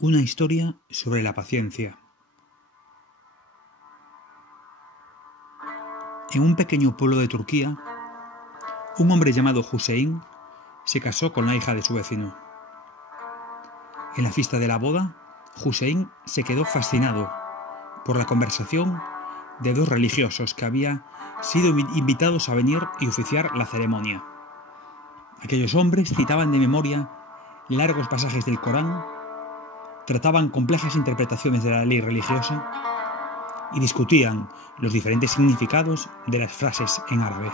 Una historia sobre la paciencia. En un pequeño pueblo de Turquía, un hombre llamado Hüseyin se casó con la hija de su vecino. En la fiesta de la boda, Hüseyin se quedó fascinado por la conversación de dos religiosos que habían sido invitados a venir y oficiar la ceremonia. Aquellos hombres citaban de memoria largos pasajes del Corán, trataban complejas interpretaciones de la ley religiosa y discutían los diferentes significados de las frases en árabe.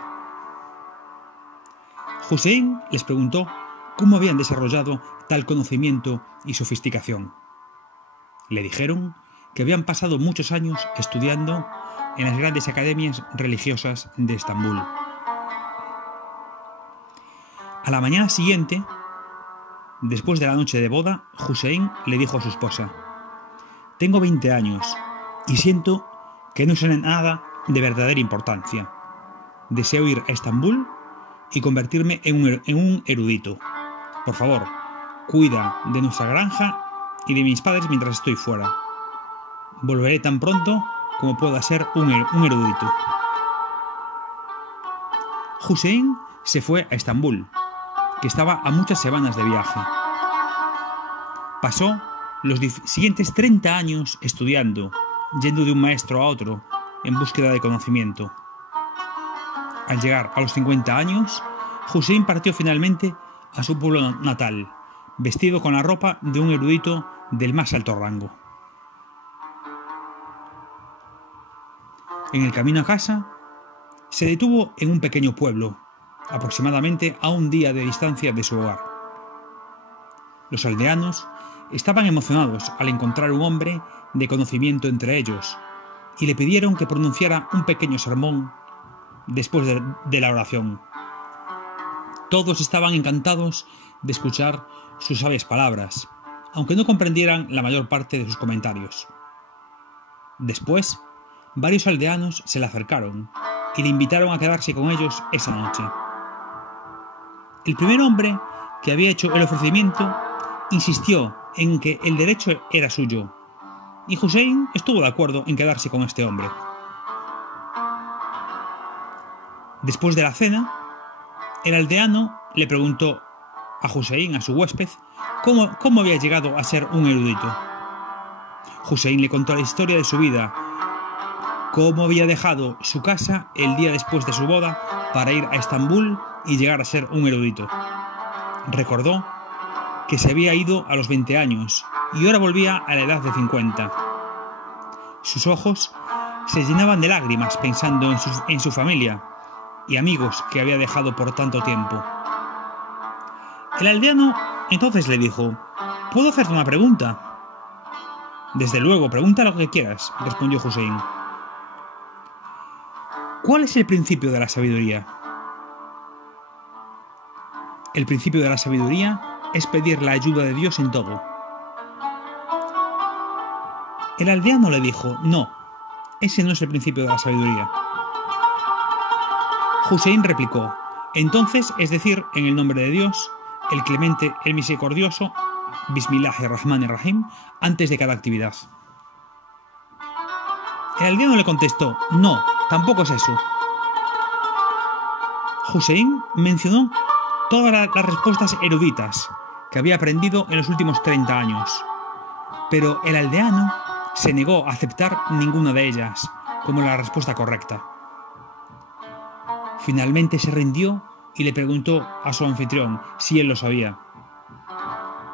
Hüseyin les preguntó cómo habían desarrollado tal conocimiento y sofisticación. Le dijeron que habían pasado muchos años estudiando en las grandes academias religiosas de Estambul. A la mañana siguiente, después de la noche de boda, Hüseyin le dijo a su esposa: «Tengo 20 años y siento que no sé nada de verdadera importancia. Deseo ir a Estambul y convertirme en un erudito. Por favor, cuida de nuestra granja y de mis padres mientras estoy fuera. Volveré tan pronto como pueda ser un erudito». Hüseyin se fue a Estambul, que estaba a muchas semanas de viaje. Pasó los siguientes 30 años estudiando, yendo de un maestro a otro en búsqueda de conocimiento. Al llegar a los 50 años, Hüseyin partió finalmente a su pueblo natal, vestido con la ropa de un erudito del más alto rango. En el camino a casa, se detuvo en un pequeño pueblo, aproximadamente a un día de distancia de su hogar. Los aldeanos estaban emocionados al encontrar un hombre de conocimiento entre ellos y le pidieron que pronunciara un pequeño sermón después de la oración. Todos estaban encantados de escuchar sus sabias palabras, aunque no comprendieran la mayor parte de sus comentarios. Después, varios aldeanos se le acercaron y le invitaron a quedarse con ellos esa noche. El primer hombre que había hecho el ofrecimiento insistió en que el derecho era suyo, y Hüseyin estuvo de acuerdo en quedarse con este hombre. Después de la cena, el aldeano le preguntó a Hüseyin, a su huésped, cómo había llegado a ser un erudito. Hüseyin le contó la historia de su vida, cómo había dejado su casa el día después de su boda para ir a Estambul y llegar a ser un erudito. Recordó que se había ido a los 20 años y ahora volvía a la edad de 50. Sus ojos se llenaban de lágrimas pensando en su familia y amigos que había dejado por tanto tiempo. El aldeano entonces le dijo: «¿Puedo hacerte una pregunta?» «Desde luego, pregunta lo que quieras», respondió Hüseyin. «¿Cuál es el principio de la sabiduría?» «El principio de la sabiduría es pedir la ayuda de Dios en todo». El aldeano le dijo: «No, ese no es el principio de la sabiduría». Hüseyin replicó: «Entonces, es decir, en el nombre de Dios, el clemente, el misericordioso, Bismillahirrahmanirrahim, antes de cada actividad». El aldeano le contestó: «No, tampoco es eso». Hüseyin mencionó todas las respuestas eruditas que había aprendido en los últimos 30 años, pero el aldeano se negó a aceptar ninguna de ellas como la respuesta correcta. Finalmente se rindió y le preguntó a su anfitrión si él lo sabía.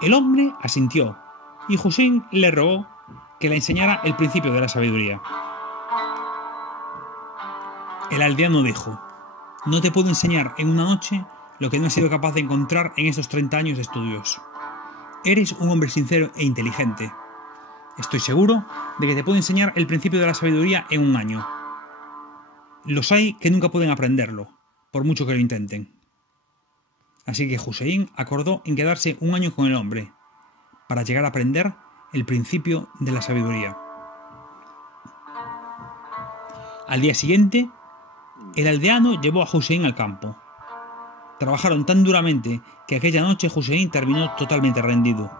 El hombre asintió y Hüseyin le rogó que le enseñara el principio de la sabiduría. El aldeano dijo: «No te puedo enseñar en una noche lo que no he sido capaz de encontrar en estos 30 años de estudios. Eres un hombre sincero e inteligente. Estoy seguro de que te puedo enseñar el principio de la sabiduría en un año. Los hay que nunca pueden aprenderlo, por mucho que lo intenten». Así que Hüseyin acordó en quedarse un año con el hombre, para llegar a aprender el principio de la sabiduría. Al día siguiente, el aldeano llevó a Hüseyin al campo. Trabajaron tan duramente que aquella noche Hüseyin terminó totalmente rendido.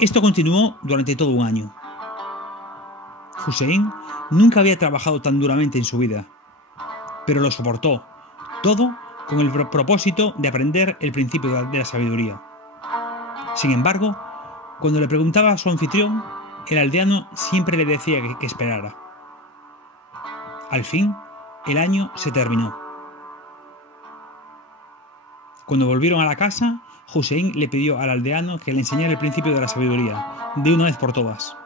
Esto continuó durante todo un año. Hussein nunca había trabajado tan duramente en su vida, pero lo soportó todo con el propósito de aprender el principio de la sabiduría. Sin embargo, cuando le preguntaba a su anfitrión, el aldeano siempre le decía que esperara. Al fin, el año se terminó. Cuando volvieron a la casa, Hussein le pidió al aldeano que le enseñara el principio de la sabiduría, de una vez por todas.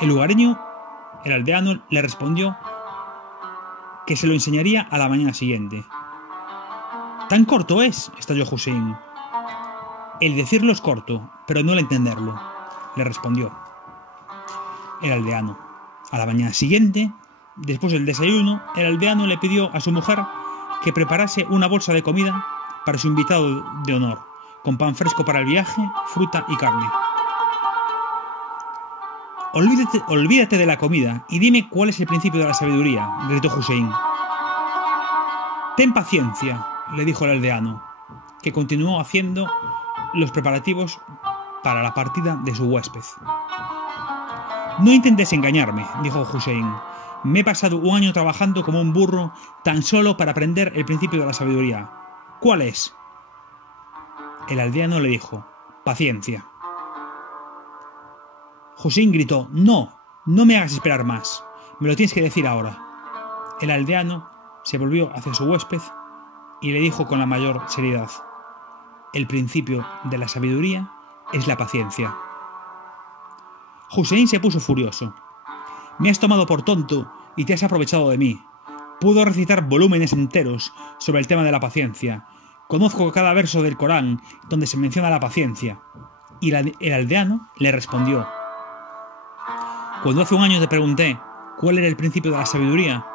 El lugareño, el aldeano, le respondió que se lo enseñaría a la mañana siguiente. «¿Tan corto es?», estalló Hussein. «El decirlo es corto, pero no el entenderlo», le respondió el aldeano. A la mañana siguiente, después del desayuno, el aldeano le pidió a su mujer que preparase una bolsa de comida para su invitado de honor, con pan fresco para el viaje, fruta y carne. «Olvídate de la comida y dime cuál es el principio de la sabiduría», gritó Hussein. «Ten paciencia», le dijo el aldeano, que continuó haciendo los preparativos para la partida de su huésped. «No intentes engañarme», dijo Hussein. «Me he pasado un año trabajando como un burro tan solo para aprender el principio de la sabiduría. ¿Cuál es?». El aldeano le dijo: «Paciencia». Hussein gritó: «No, no me hagas esperar más. Me lo tienes que decir ahora». El aldeano se volvió hacia su huésped y le dijo con la mayor seriedad: «El principio de la sabiduría es la paciencia». Hussein se puso furioso. «Me has tomado por tonto y te has aprovechado de mí. Puedo recitar volúmenes enteros sobre el tema de la paciencia. Conozco cada verso del Corán donde se menciona la paciencia». Y el aldeano le respondió: «Cuando hace un año te pregunté cuál era el principio de la sabiduría,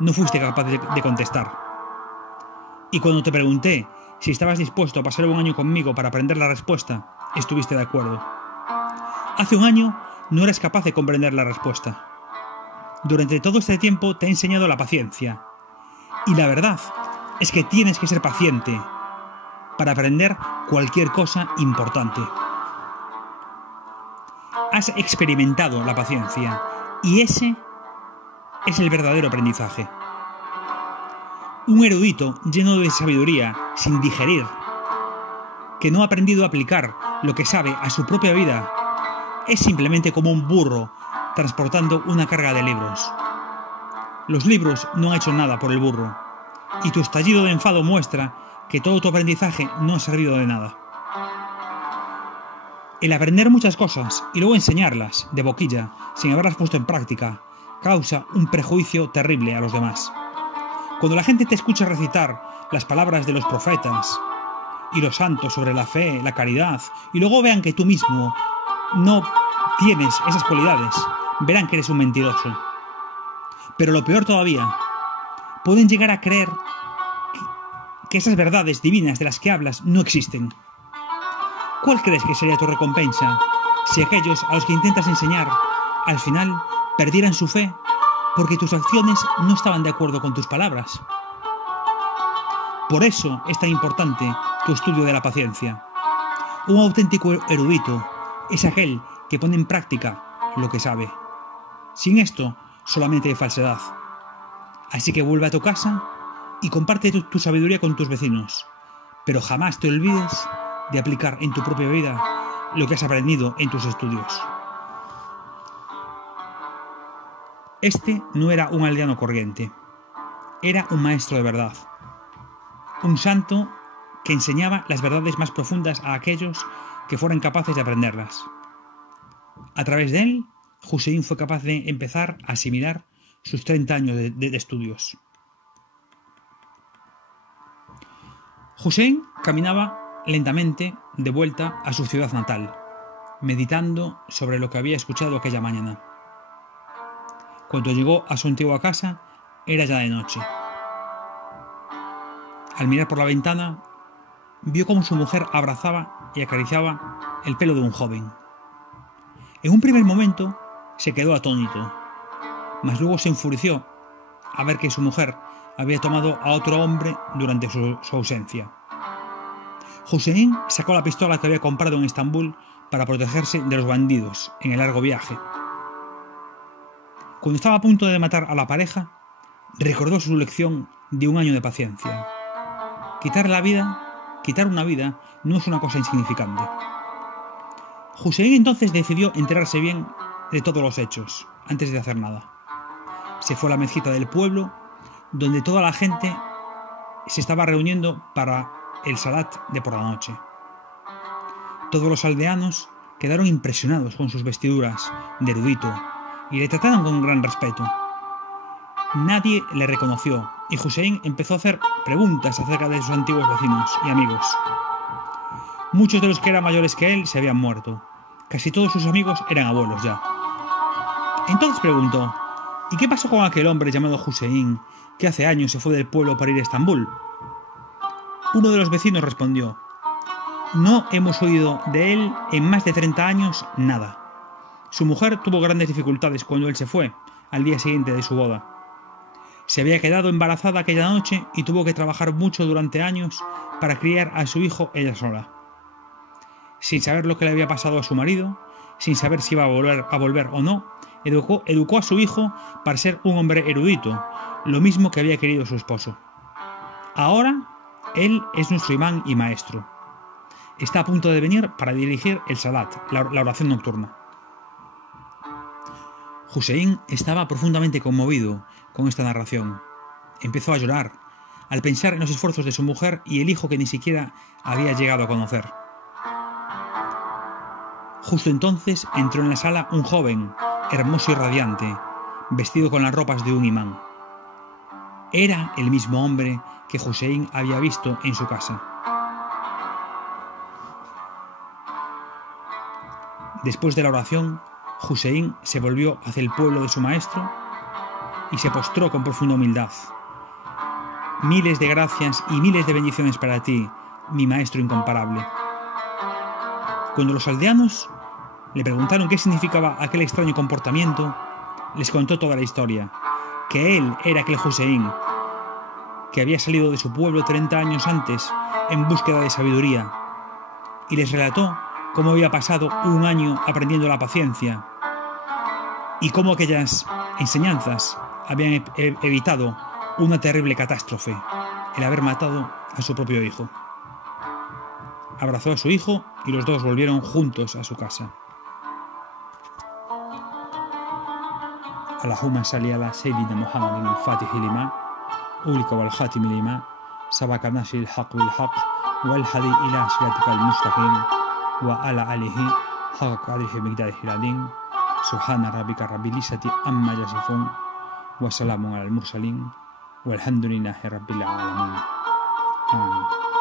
no fuiste capaz de contestar. Y cuando te pregunté si estabas dispuesto a pasar un año conmigo para aprender la respuesta, estuviste de acuerdo. Hace un año no eres capaz de comprender la respuesta. Durante todo este tiempo te he enseñado la paciencia. Y la verdad es que tienes que ser paciente para aprender cualquier cosa importante. Has experimentado la paciencia y ese es el verdadero aprendizaje. Un erudito lleno de sabiduría, sin digerir, que no ha aprendido a aplicar lo que sabe a su propia vida, es simplemente como un burro transportando una carga de libros. Los libros no han hecho nada por el burro, y tu estallido de enfado muestra que todo tu aprendizaje no ha servido de nada. El aprender muchas cosas y luego enseñarlas de boquilla, sin haberlas puesto en práctica, causa un prejuicio terrible a los demás. Cuando la gente te escucha recitar las palabras de los profetas y los santos sobre la fe, la caridad, y luego vean que tú mismo no tienes esas cualidades, verán que eres un mentiroso. Pero lo peor todavía, pueden llegar a creer que esas verdades divinas de las que hablas no existen. ¿Cuál crees que sería tu recompensa si aquellos a los que intentas enseñar, al final, perdieran su fe porque tus acciones no estaban de acuerdo con tus palabras? Por eso es tan importante tu estudio de la paciencia. Un auténtico erudito es aquel que pone en práctica lo que sabe. Sin esto, solamente hay falsedad. Así que vuelve a tu casa y comparte tu sabiduría con tus vecinos, pero jamás te olvides de aplicar en tu propia vida lo que has aprendido en tus estudios. Este no era un aldeano corriente, era un maestro de verdad, un santo que enseñaba las verdades más profundas a aquellos que fueran capaces de aprenderlas. A través de él, Hussein fue capaz de empezar a asimilar sus 30 años de estudios. Hussein caminaba lentamente de vuelta a su ciudad natal, meditando sobre lo que había escuchado aquella mañana. Cuando llegó a su antigua casa, era ya de noche. Al mirar por la ventana, vio cómo su mujer abrazaba y acariciaba el pelo de un joven. En un primer momento se quedó atónito, mas luego se enfureció a ver que su mujer había tomado a otro hombre durante su ausencia. Hussein sacó la pistola que había comprado en Estambul para protegerse de los bandidos en el largo viaje. Cuando estaba a punto de matar a la pareja, recordó su lección de un año de paciencia. Quitar una vida no es una cosa insignificante. Hussein entonces decidió enterarse bien de todos los hechos, antes de hacer nada. Se fue a la mezquita del pueblo, donde toda la gente se estaba reuniendo para el salat de por la noche. Todos los aldeanos quedaron impresionados con sus vestiduras de erudito y le trataron con gran respeto. Nadie le reconoció y Hussein empezó a hacer preguntas acerca de sus antiguos vecinos y amigos. Muchos de los que eran mayores que él se habían muerto. Casi todos sus amigos eran abuelos ya. Entonces preguntó: ¿y qué pasó con aquel hombre llamado Hussein que hace años se fue del pueblo para ir a Estambul? Uno de los vecinos respondió: no hemos oído de él en más de 30 años nada. Su mujer tuvo grandes dificultades cuando él se fue, al día siguiente de su boda. Se había quedado embarazada aquella noche y tuvo que trabajar mucho durante años para criar a su hijo ella sola. Sin saber lo que le había pasado a su marido, sin saber si iba a volver o no, educó a su hijo para ser un hombre erudito, lo mismo que había querido su esposo. Ahora, él es nuestro imán y maestro. Está a punto de venir para dirigir el salat, la oración nocturna. Hussein estaba profundamente conmovido con esta narración. Empezó a llorar al pensar en los esfuerzos de su mujer y el hijo que ni siquiera había llegado a conocer. Justo entonces entró en la sala un joven, hermoso y radiante, vestido con las ropas de un imán. Era el mismo hombre que Hussein había visto en su casa. Después de la oración, Hussein se volvió hacia el pueblo de su maestro y se postró con profunda humildad. Miles de gracias y miles de bendiciones para ti, mi maestro incomparable. Cuando los aldeanos le preguntaron qué significaba aquel extraño comportamiento, les contó toda la historia, que él era aquel Hussein, que había salido de su pueblo 30 años antes en búsqueda de sabiduría, y les relató cómo había pasado un año aprendiendo la paciencia y cómo aquellas enseñanzas habían evitado una terrible catástrofe, el haber matado a su propio hijo. Abrazó a su hijo y los dos volvieron juntos a su casa. Allahumma salli ala Sayyidina Muhammadin al-Fatihi lima ulika wal khatimi lima sabaka nashil haqq bil haqq wal hadi ila siratika al-mustaqim wa ala alihi haqq qadrihi miqdarihi al-azim subhana rabbika rabbil izzati amma yasifun wa salamun alal mursalin walhamdulillahi rabbil alamin. Amin.